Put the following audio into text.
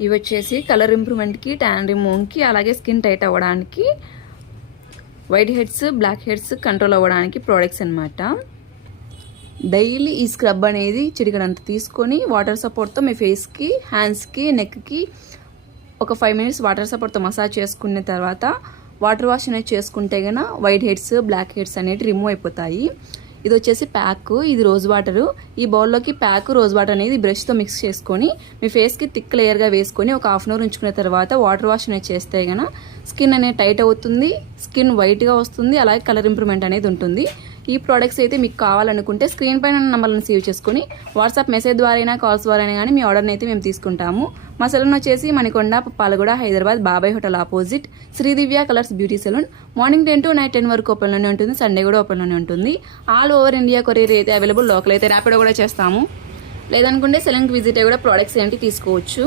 ఇవి వచ్చేసి colour ఇంప్రూవ్మెంట్కి, tan రిమూవ్కి, అలాగే స్కిన్ టైట్ అవ్వడానికి, white heads, black heads control అవ్వడానికి ప్రోడక్ట్స్ అనమాట. డైలీ ఈ స్క్రబ్ అనేది చిటికడంత తీసుకొని వాటర్ సపోర్ట్తో మీ ఫేస్కి, హ్యాండ్స్కి, నెక్కి ఒక 5 minutes వాటర్ సపోర్ట్తో మసాజ్ చేసుకున్న తర్వాత వాటర్ వాష్ అనేది చేసుకుంటే కనుక వైట్ హెడ్స్, బ్లాక్ హెడ్స్ అనేవి రిమూవ్ అయిపోతాయి. ఇది వచ్చేసి ప్యాక్, ఇది రోజ్ వాటరు. ఈ బౌల్లోకి ప్యాక్, రోజ్ వాటర్ అనేది బ్రష్తో మిక్స్ చేసుకొని మీ ఫేస్కి థిక్ లేయర్గా వేసుకొని ఒక 1/2 hour ఉంచుకున్న తర్వాత వాటర్ వాష్ అనేది చేస్తే కనుక స్కిన్ అనేది టైట్ అవుతుంది, స్కిన్ వైట్గా వస్తుంది, అలాగే కలర్ ఇంప్రూవ్మెంట్ అనేది ఉంటుంది. ఈ ప్రోడక్ట్స్ అయితే మీకు కావాలనుకుంటే స్క్రీన్ పైన నంబర్లను సేవ్ చేసుకొని వాట్సాప్ మెసేజ్ ద్వారా అయినా, కాల్స్ ద్వారా అయినా కానీ మీ ఆర్డర్ని అయితే మేము తీసుకుంటాము. మా సెలూన్ వచ్చేసి Manikonda, Palaguda, Hyderabad, Babai hotel opposite Sridivya colours beauty salon. Morning 10 to night 10 వరకు ఓపెన్లోనే ఉంటుంది, సండే కూడా ఓపెన్లోనే ఉంటుంది. ఆల్ ఓవర్ ఇండియా కొరియర్ అయితే అవైలబుల్, లోకల్ అయితే ర్యాపిడో కూడా చేస్తాము. లేదనుకుంటే సెలూన్కి విజిట్ అయ్యి కూడా ప్రోడక్ట్స్ ఏంటి తీసుకోవచ్చు.